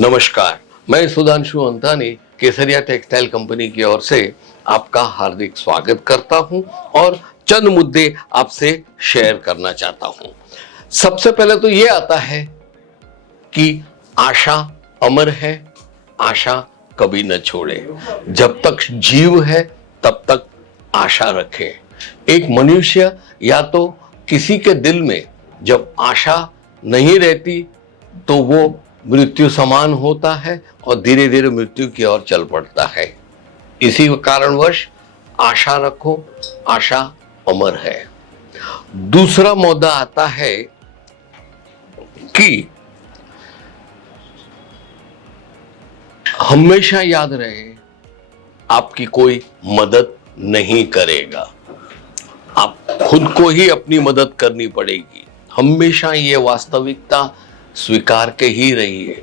नमस्कार, मैं सुधांशु अंतानी केसरिया textile company की ओर से आपका हार्दिक स्वागत करता हूं और चंद मुद्दे आपसे शेयर करना चाहता हूं। सबसे पहले तो ये आता है कि आशा अमर है, आशा कभी न छोड़े। जब तक जीव है तब तक आशा रखे। एक मनुष्य या तो किसी के दिल में जब आशा नहीं रहती तो वो मृत्यु समान होता है और धीरे धीरे मृत्यु की ओर चल पड़ता है। इसी कारणवश आशा रखो, आशा अमर है। दूसरा मुद्दा आता है कि हमेशा याद रहे आपकी कोई मदद नहीं करेगा, आप खुद को ही अपनी मदद करनी पड़ेगी। हमेशा ये वास्तविकता स्वीकार के ही रहिए।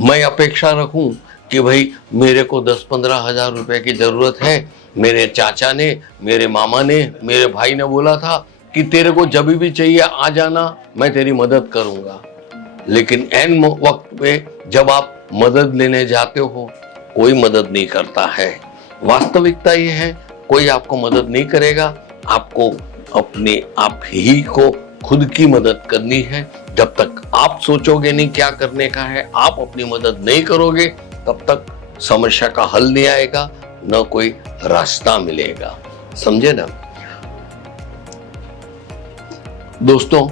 मैं अपेक्षा रखूं कि भाई मेरे को 10-15 हजार रुपए की जरूरत है, मेरे चाचा ने, मेरे मामा ने, मेरे भाई ने बोला था कि तेरे को जब भी चाहिए आ जाना, मैं तेरी मदद करूंगा। लेकिन ऐन वक्त पे जब आप मदद लेने जाते हो कोई मदद नहीं करता है। वास्तविकता ये है कोई आपको मदद नहीं करेगा, आपको अपने आप ही को खुद की मदद करनी है। जब तक आप सोचोगे नहीं क्या करने का है, आप अपनी मदद नहीं करोगे, तब तक समस्या का हल नहीं आएगा, न कोई रास्ता मिलेगा। समझे ना दोस्तों?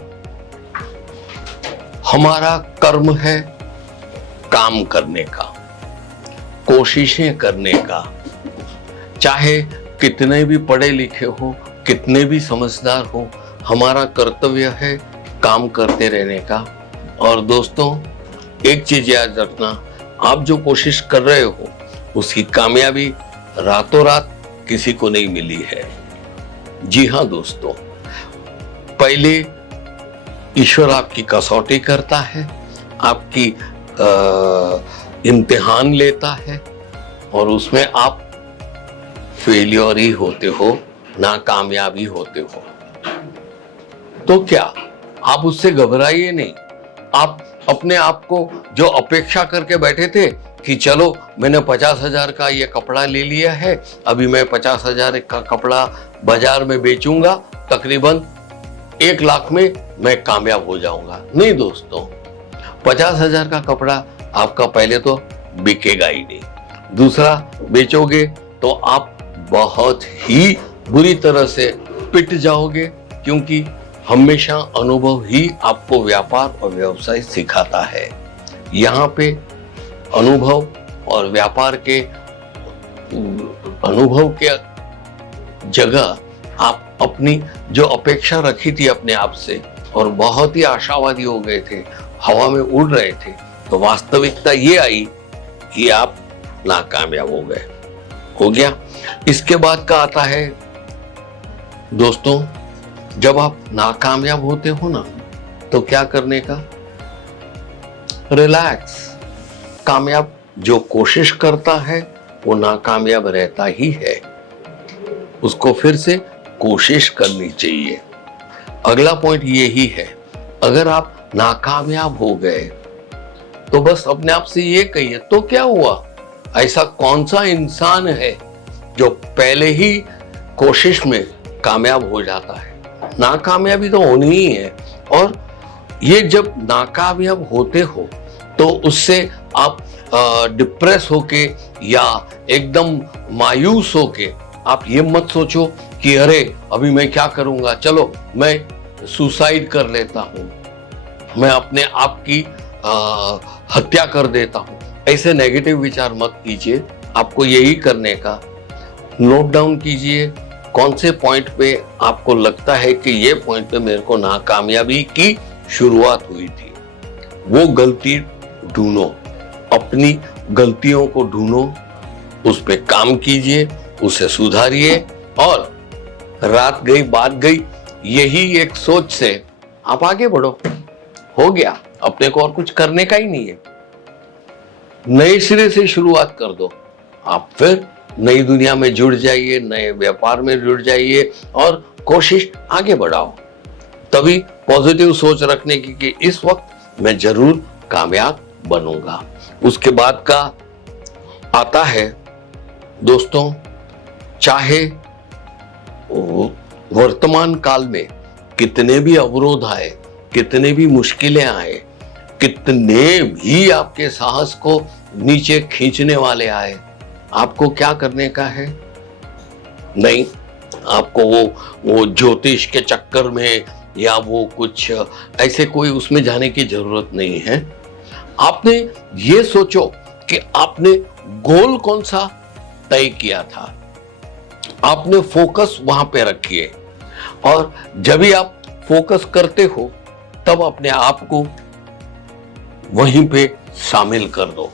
हमारा कर्म है काम करने का, कोशिशें करने का। चाहे कितने भी पढ़े लिखे हो, कितने भी समझदार हो, हमारा कर्तव्य है काम करते रहने का। और दोस्तों एक चीज याद रखना, आप जो कोशिश कर रहे हो उसकी कामयाबी रातों रात किसी को नहीं मिली है। जी हाँ दोस्तों, पहले ईश्वर आपकी कसौटी करता है, आपकी इम्तिहान लेता है और उसमें आप फेलियर ही होते हो, नाकामयाबी होते हो। तो क्या आप उससे घबराइए नहीं। आप अपने आप को जो अपेक्षा करके बैठे थे कि चलो मैंने 50,000 का ये कपड़ा ले लिया है, अभी मैं 50,000 का कपड़ा बाजार में बेचूंगा, तकरीबन 1 लाख में मैं कामयाब हो जाऊंगा। नहीं दोस्तों, 50,000 का कपड़ा आपका पहले तो बिकेगा ही नहीं, दूसरा बेचोगे तो आप बहुत ही बुरी तरह से पिट जाओगे, क्योंकि हमेशा अनुभव ही आपको व्यापार और व्यवसाय सिखाता है। यहाँ पे अनुभव और व्यापार के अनुभव के जगह आप अपनी जो अपेक्षा रखी थी अपने आप से और बहुत ही आशावादी हो गए थे, हवा में उड़ रहे थे, तो वास्तविकता ये आई कि आप नाकामयाब हो गए। हो गया। इसके बाद का आता है दोस्तों, जब आप नाकामयाब होते हो ना, तो क्या करने का? रिलैक्स। कामयाब जो कोशिश करता है वो नाकामयाब रहता ही है, उसको फिर से कोशिश करनी चाहिए। अगला पॉइंट यही है, अगर आप नाकामयाब हो गए तो बस अपने आप से ये कहिए, तो क्या हुआ? ऐसा कौन सा इंसान है जो पहले ही कोशिश में कामयाब हो जाता है? नाकामयाबी तो होनी ही है। और ये जब नाकामयाब होते हो तो उससे आप डिप्रेस होके या एकदम मायूस होके आप ये मत सोचो कि अरे अभी मैं क्या करूंगा, चलो मैं सुसाइड कर लेता हूं, मैं अपने आप की हत्या कर देता हूं। ऐसे नेगेटिव विचार मत कीजिए। आपको यही करने का, नोट डाउन कीजिए कौन से पॉइंट पे आपको लगता है कि ये पॉइंट पे मेरे को नाकामयाबी की शुरुआत हुई थी, वो गलती ढूंढो, अपनी गलतियों को ढूंढो, उस पे काम कीजिए, उसे सुधारिए और रात गई बात गई, यही एक सोच से आप आगे बढ़ो। हो गया, अपने को और कुछ करने का ही नहीं है। नए सिरे से शुरुआत कर दो, आप फिर नई दुनिया में जुड़ जाइए, नए व्यापार में जुड़ जाइए और कोशिश आगे बढ़ाओ। तभी पॉजिटिव सोच रखने की कि इस वक्त मैं जरूर कामयाब बनूंगा। उसके बाद का आता है दोस्तों, चाहे वर्तमान काल में कितने भी अवरोध आए, कितने भी मुश्किलें आए, कितने भी आपके साहस को नीचे खींचने वाले आए, आपको क्या करने का है? नहीं, आपको वो ज्योतिष के चक्कर में या वो कुछ ऐसे कोई उसमें जाने की जरूरत नहीं है। आपने ये सोचो कि आपने गोल कौन सा तय किया था, आपने फोकस वहां पे रखिए, और जब भी आप फोकस करते हो तब अपने आप को वहीं पे शामिल कर दो।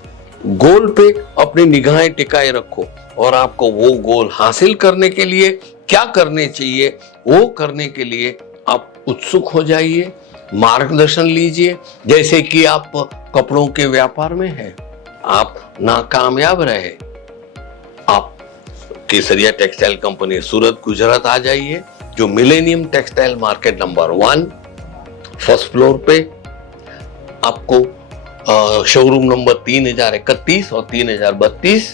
गोल पे अपनी निगाहें टिकाए रखो, और आपको वो गोल हासिल करने के लिए क्या करने चाहिए वो करने के लिए आप उत्सुक हो जाइए, मार्गदर्शन लीजिए। जैसे कि आप कपड़ों के व्यापार में हैं, आप नाकामयाब रहे, आप केसरिया टेक्सटाइल कंपनी सूरत गुजरात आ जाइए, जो millennium textile market number 1 first floor पे। आपको शोरूम नंबर 3031 और 3032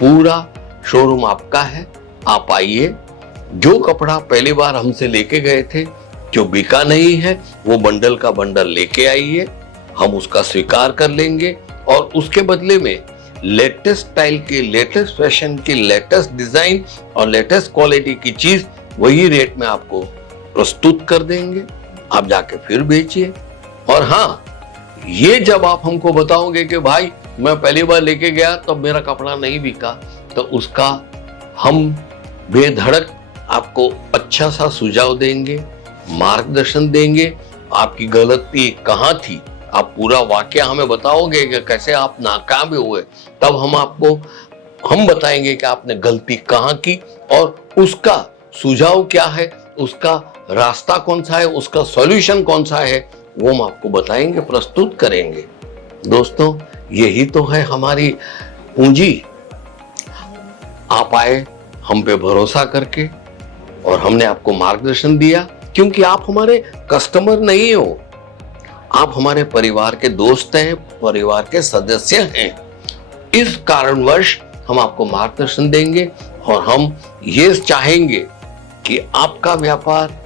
पूरा शोरूम आपका है। आप आइए, जो कपड़ा पहली बार हमसे लेके गए थे, जो बिका नहीं है, वो बंडल का बंडल लेके आइए, हम उसका स्वीकार कर लेंगे, और उसके बदले में लेटेस्ट स्टाइल की, लेटेस्ट फैशन की, लेटेस्ट डिजाइन और लेटेस्ट क्वालिटी की चीज वही रेट में आपको प्रस्तुत कर देंगे। आप जाके फिर बेचिए। और हाँ, ये जब आप हमको बताओगे कि भाई मैं पहली बार लेके गया तब मेरा कपड़ा नहीं बिका, तो उसका हम बेधड़क आपको अच्छा सा सुझाव देंगे, मार्गदर्शन देंगे। आपकी गलती कहाँ थी, आप पूरा वाकया हमें बताओगे कि कैसे आप नाकाम हुए, तब हम बताएंगे कि आपने गलती कहाँ की और उसका सुझाव क्या है, उसका रास्ता कौन सा है, उसका सॉल्यूशन कौन सा है, वो हम आपको बताएंगे, प्रस्तुत करेंगे। दोस्तों, यही तो है हमारी पूंजी। आप आए हम पे भरोसा करके, और हमने आपको मार्गदर्शन दिया, क्योंकि आप हमारे कस्टमर नहीं हो, आप हमारे परिवार के दोस्त हैं, परिवार के सदस्य हैं। इस कारणवश हम आपको मार्गदर्शन देंगे, और हम ये चाहेंगे कि आपका व्यापार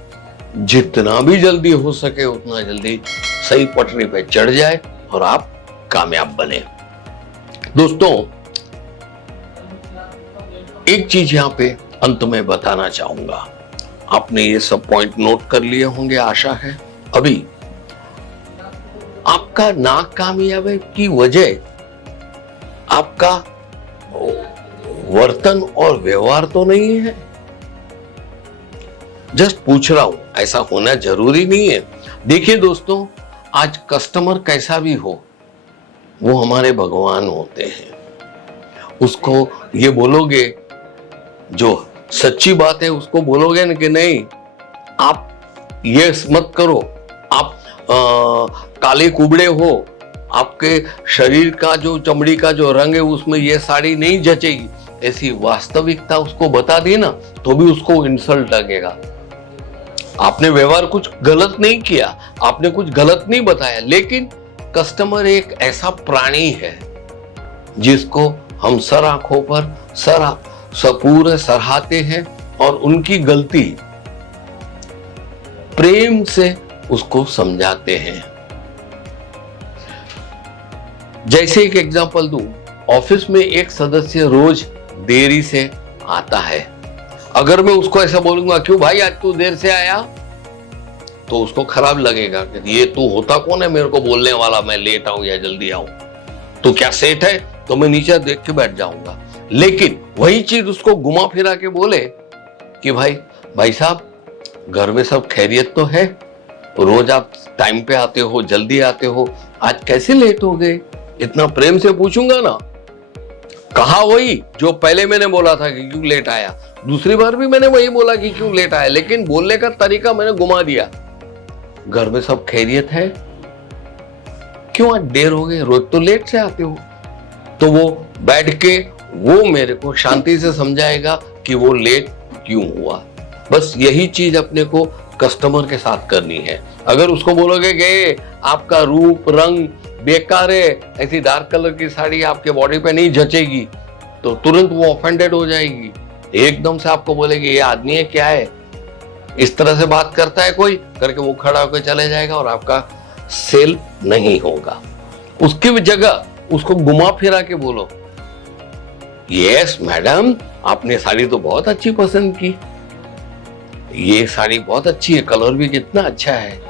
जितना भी जल्दी हो सके उतना जल्दी सही पटरी पे चढ़ जाए और आप कामयाब बने। दोस्तों, एक चीज यहां पे अंत में बताना चाहूंगा। आपने ये सब पॉइंट नोट कर लिए होंगे, आशा है। अभी आपका नाकामयाबी की वजह आपका वर्तन और व्यवहार तो नहीं है। जस्ट पूछ रहा हूं, ऐसा होना जरूरी नहीं है। देखिए दोस्तों, आज कस्टमर कैसा भी हो, वो हमारे भगवान होते हैं। उसको ये बोलोगे, जो सच्ची बात है उसको बोलोगे ना कि नहीं आप ये मत करो, आप काले कुबड़े हो, आपके शरीर का जो चमड़ी का जो रंग है उसमें ये साड़ी नहीं जचेगी, ऐसी वास्तविकता उसको बता दी ना, तो भी उसको इंसल्ट लगेगा। आपने व्यवहार कुछ गलत नहीं किया, आपने कुछ गलत नहीं बताया, लेकिन कस्टमर एक ऐसा प्राणी है जिसको हम सर आंखों पर पूरे सराहते हैं, और उनकी गलती प्रेम से उसको समझाते हैं। जैसे एक एग्जांपल दूं, ऑफिस में एक सदस्य रोज देरी से आता है। अगर मैं उसको ऐसा बोलूंगा, क्यों भाई आज तू देर से आया, तो उसको खराब लगेगा कि ये तू होता कौन है मेरे को बोलने वाला, मैं लेट आऊं या जल्दी आऊं, तो क्या सेठ है, तो मैं नीचे देख के बैठ जाऊंगा। लेकिन वही चीज उसको घुमा फिरा के बोले कि भाई साहब घर में सब खैरियत तो है, रोज आप टाइम पे आते हो, जल्दी आते हो, आज कैसे लेट हो गए, इतना प्रेम से पूछूंगा ना। कहा वही जो पहले मैंने बोला था कि क्यों लेट आया, दूसरी बार भी मैंने वही बोला कि क्यों लेट आया, लेकिन बोलने का तरीका मैंने घुमा दिया। घर में सब खैरियत है, क्यों आज देर हो गई, रोज तो लेट से आते हो। तो वो बैठ के वो मेरे को शांति से समझाएगा कि वो लेट क्यों हुआ। बस यही चीज अपने को कस्टमर के साथ करनी है। अगर उसको बोलोगे कि आपका रूप रंग बेकार है, ऐसी डार्क कलर की साड़ी आपके बॉडी पे नहीं जचेगी, तो तुरंत वो ऑफेंडेड हो जाएगी, एकदम से आपको बोलेगी ये आदमी है क्या है, इस तरह से बात करता है कोई करके वो खड़ा होकर चले जाएगा और आपका सेल नहीं होगा। उसकी जगह उसको घुमा फिरा के बोलो, यस मैडम आपने साड़ी तो बहुत अच्छी पसंद की, ये साड़ी बहुत अच्छी है, कलर भी कितना अच्छा है,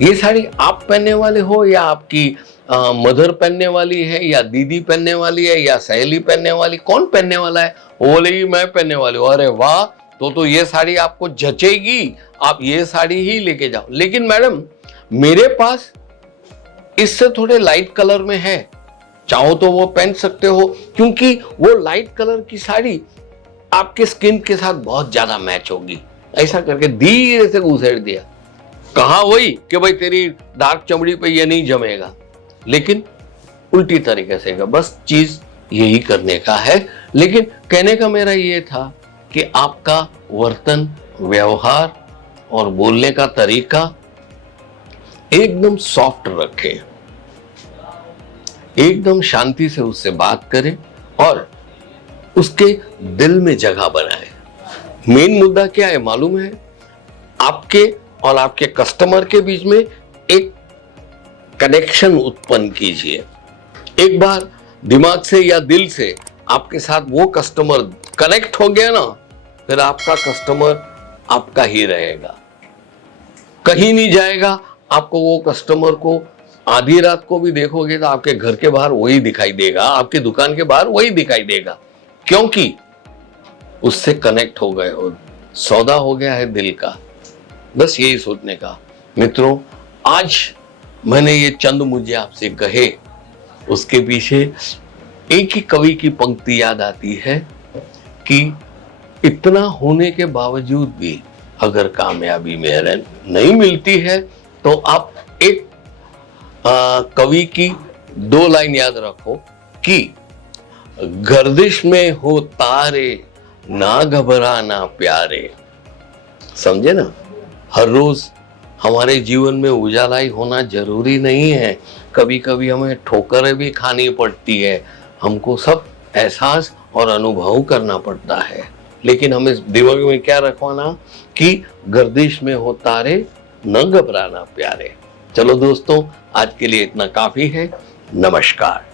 ये साड़ी आप पहनने वाले हो या आपकी मदर पहनने वाली है या दीदी पहनने वाली है या सहेली पहनने वाली, कौन पहनने वाला है? वो बोलेगी मैं पहनने वाली हूँ। अरे वाह, तो ये साड़ी आपको जचेगी, आप ये साड़ी ही लेके जाओ। लेकिन मैडम मेरे पास इससे थोड़े लाइट कलर में है, चाहो तो वो पहन सकते हो, क्योंकि वो लाइट कलर की साड़ी आपके स्किन के साथ बहुत ज्यादा मैच होगी। ऐसा करके धीरे से घुसेड़ दिया। कहा वही कि भाई तेरी डार्क चमड़ी पे ये नहीं जमेगा, लेकिन उल्टी तरीके से, बस चीज यही करने का है। लेकिन कहने का मेरा ये था कि आपका वर्तन, व्यवहार और बोलने का तरीका एकदम सॉफ्ट रखें, एकदम शांति से उससे बात करें और उसके दिल में जगह बनाएं। मेन मुद्दा क्या है मालूम है? आपके और आपके कस्टमर के बीच में एक कनेक्शन उत्पन्न कीजिए। एक बार दिमाग से या दिल से आपके साथ वो कस्टमर कनेक्ट हो गया ना, फिर आपका कस्टमर आपका ही रहेगा, कहीं नहीं जाएगा। आपको वो कस्टमर को आधी रात को भी देखोगे तो आपके घर के बाहर वही दिखाई देगा, आपकी दुकान के बाहर वही दिखाई देगा, क्योंकि उससे कनेक्ट हो गए हो, सौदा हो गया है दिल का। बस यही सोचने का। मित्रों, आज मैंने ये चंद मुझे आपसे कहे, उसके पीछे एक ही कवि की पंक्ति याद आती है कि इतना होने के बावजूद भी अगर कामयाबी में नहीं मिलती है तो आप एक कवि की 2 लाइन याद रखो कि गर्दिश में हो तारे ना घबराना प्यारे। समझे ना? हर रोज हमारे जीवन में उजाला ही होना जरूरी नहीं है, कभी कभी हमें ठोकरें भी खानी पड़ती है, हमको सब एहसास और अनुभव करना पड़ता है। लेकिन हमें दिमाग में क्या रखवाना कि गर्दिश में हो तारे न घबराना प्यारे। चलो दोस्तों, आज के लिए इतना काफी है। नमस्कार।